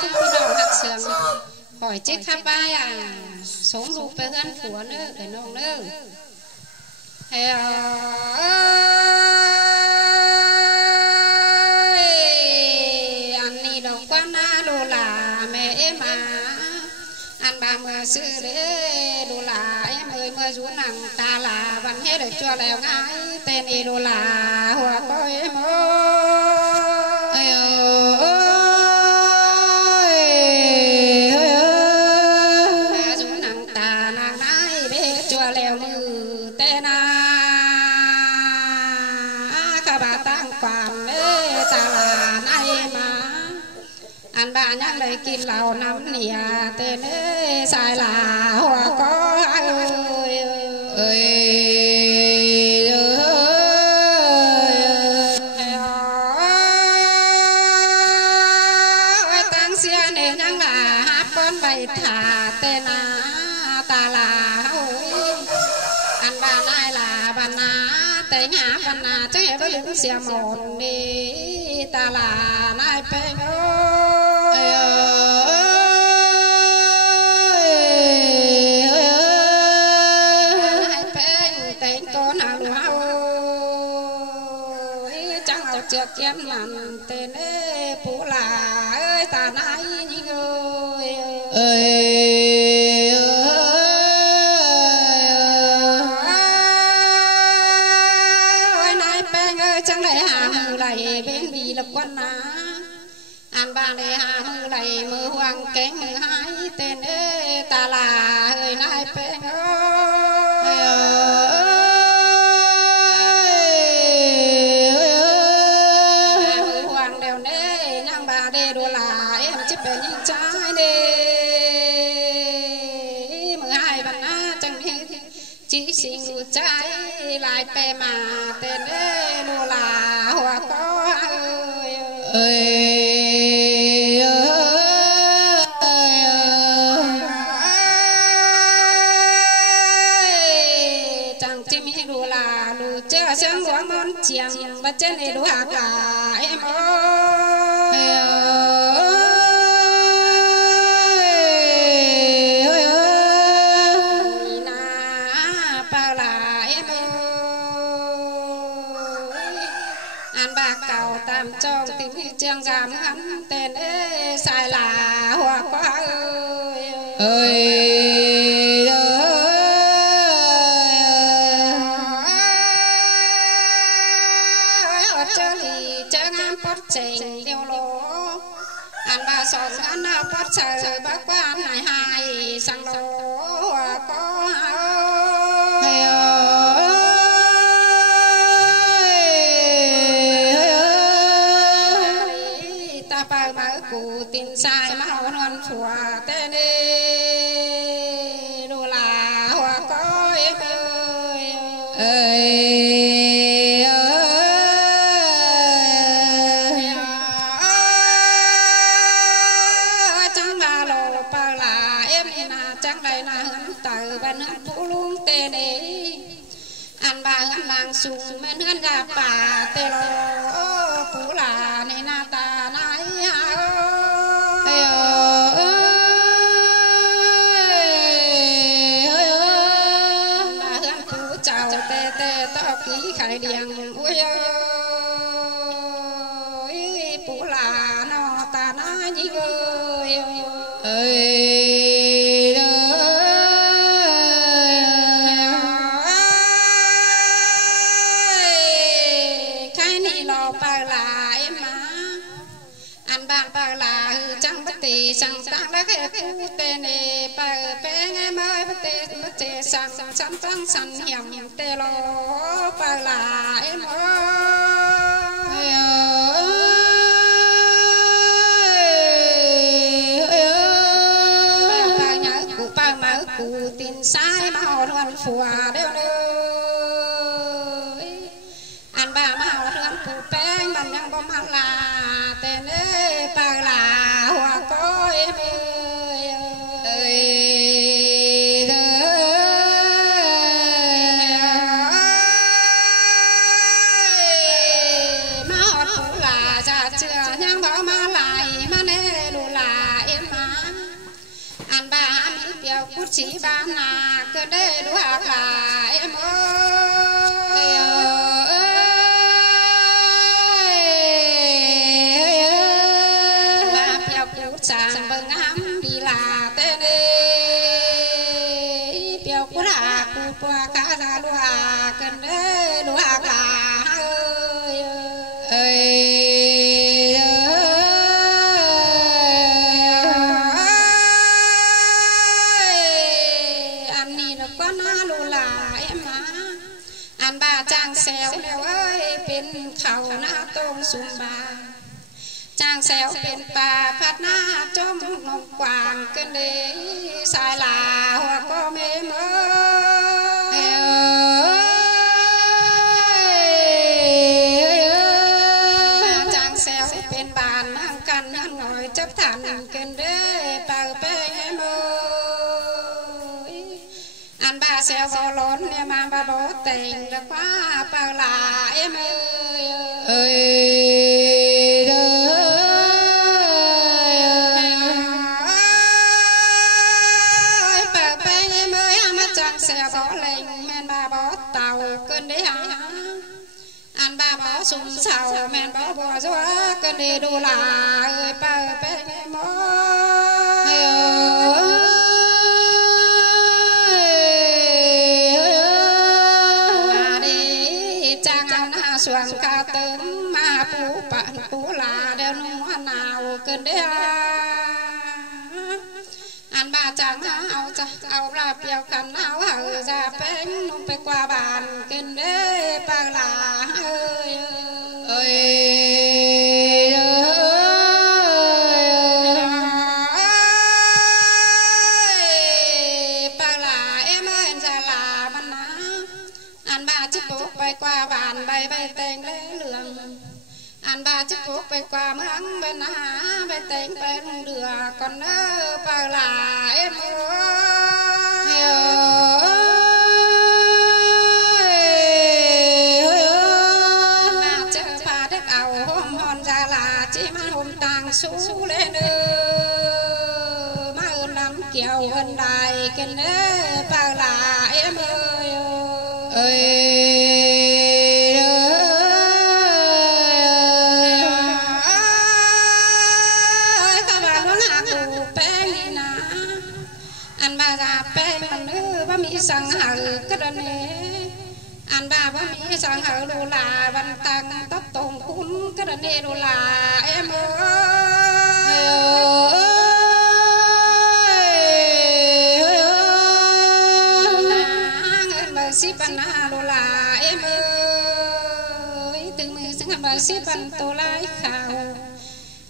không có đầu hạt sườn hỏi chiếc khắp vai à sống lụp với dân phủa nữa để nông nữa anh đi đâu quan na đồ là mẹ em à anh bà mưa sư để đồ là em ơi mưa rú nặng ta là văn hết được cho lèo ngay tên đi đồ là hoa có em rú nặng ta nàng nái để cho lèo mưa tên các bà tăng quản để ta là nay mà anh bà nhắc lấy kim lào năm nìa tên sai là hoa có ơi tăng xia này nhắc là hát con bày thả tên ta là anh bà này là bà na tên hạ bà na chắc hiểu với những xia một đi ta là này bên trước kiếm làm tên phụ là ơi ta nói những người ơi nói bên ơi chẳng lẽ hà mưu lại bên vì lập quân á anh ba lệ hà mưu lại mưa hoàng kén mưa hai tên ta là ơi nói bên chỉ xin trái lại pe mà tên đồ là hoa có chẳng chim đồ là đồ chơi sáng quá món chiang và trên này đồ hạt là em trong tiếng chương gam hắn tên sai là hoa quá ở chơi thì chơi ngắm bắt chèn đeo lố anh bà sòng anh bắt trời bác quan này hai sang lố hoa có cụ tin sai máu non phùa tên đồ là hoa có em chẳng ba lô ba là em na chẳng đây là hân từ bên hân phụ luôn tên anh ba hân làng sùng bên hân gặp bà tên lô phụ là nên na ta nói khải điện ôi ơi phụ là nó ta nói gì khai ni lo ba là em mà anh bạn ba là chẳng bất tì sang tăng đã cái phụ tên này ba bé nghe mới bất tì sang sang tăng sang hiểm tê lo ba là em ba nhớ cụ ba mở cụ tin sai mà luôn phùa đeo nơi anh ba mà luôn cụ bé mìnhยังbom hăng là tên ba là hoa có em chưa nhang bảo mà lại mà nè đồ là phiêu cút chỉ ba na cơ đê đua cả em ơi ba phiêu cút sang bưng ám đi là tên đi phiêu cút à cút qua cá ra đua cơ đê đua cả ơi chàng xéo nèo ơi bên khẩu na tôm sum ba chàng xéo bên bà phát na chôm nông quàng cơn đế sai là hoa có mê mơ chàng xéo bên bàn ăn căn ăn ngồi chấp thẳng cơn đế bà bê mơ anh ba xeo vô lớn em mà ba đố tình được quá bao là em ơi bà bên em ơi mà chẳng xeo có lệnh men ba bó tàu cơn đế hả anh ba bó sung sầu men bó bò gió cơn đế đu là ơi bà bên em ơi xuân ca tướng ma phú bạn phú là đeo nó nào cơn đế anh ba chẳng áo ra piao khăn áo hở ra bánh nungไปqua bàn cơn đế ba là ơi ba là em ơi ra là văn á anh ba chiếc bố bay qua bàn bay bay tên lễ lượng anh ba chiếc bố bay qua mướn bên há bay tên bên đưa còn nơ ba là em mà chờ ba đất ảo hôm hòn ra là chỉ mà hôm tàng xú lên mà ơn lắm kiểu ơn đài kênh ba là em ơi anh ba ra pe mà nữ ba mỹ sang hở cái đơn này anh ba mỹ sang hở đồ là văn tăng tóc tùng cún cái đơn này đồ là em ơi ngân ship anh đồ là em ơi từ mười sang bà ship anh tô lại khảo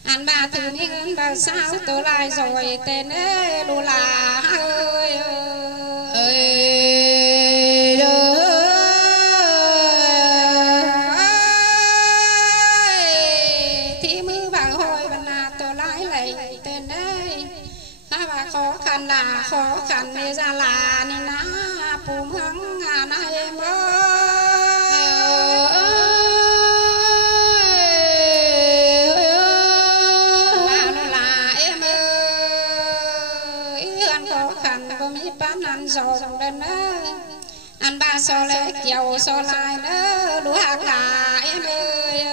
anh ba từ những bà sao tôi lại rồi tên ấy đồ là ơi thì mưa bà hồi bà là tôi lại lấy tên ấy ha bà khó khăn là khó khăn này ra là nên nó bùm hăng này em ơi rồng đơn anh ba so lê kiều so lại nữa đũa cả em ơi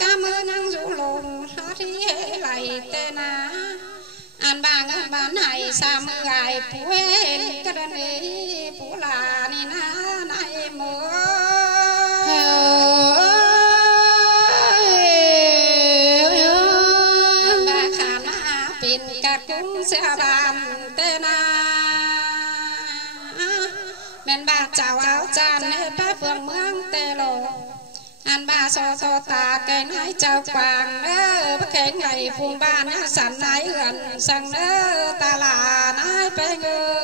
cảm ơn anh rủ lồn hát thì hệ lại tên anh ba ngân bán này xa mưa gài phú hên cái đơn ấy phú là nên này mưa cũng sẽ bàn tên men ba chào áo tràn hết ba phường mương tê lộ anh ba so ta cái nái chào quàng nơ bắc cái ngày phùng ba nhá sẵn nái gần sang nơ ta là nái pe ngơ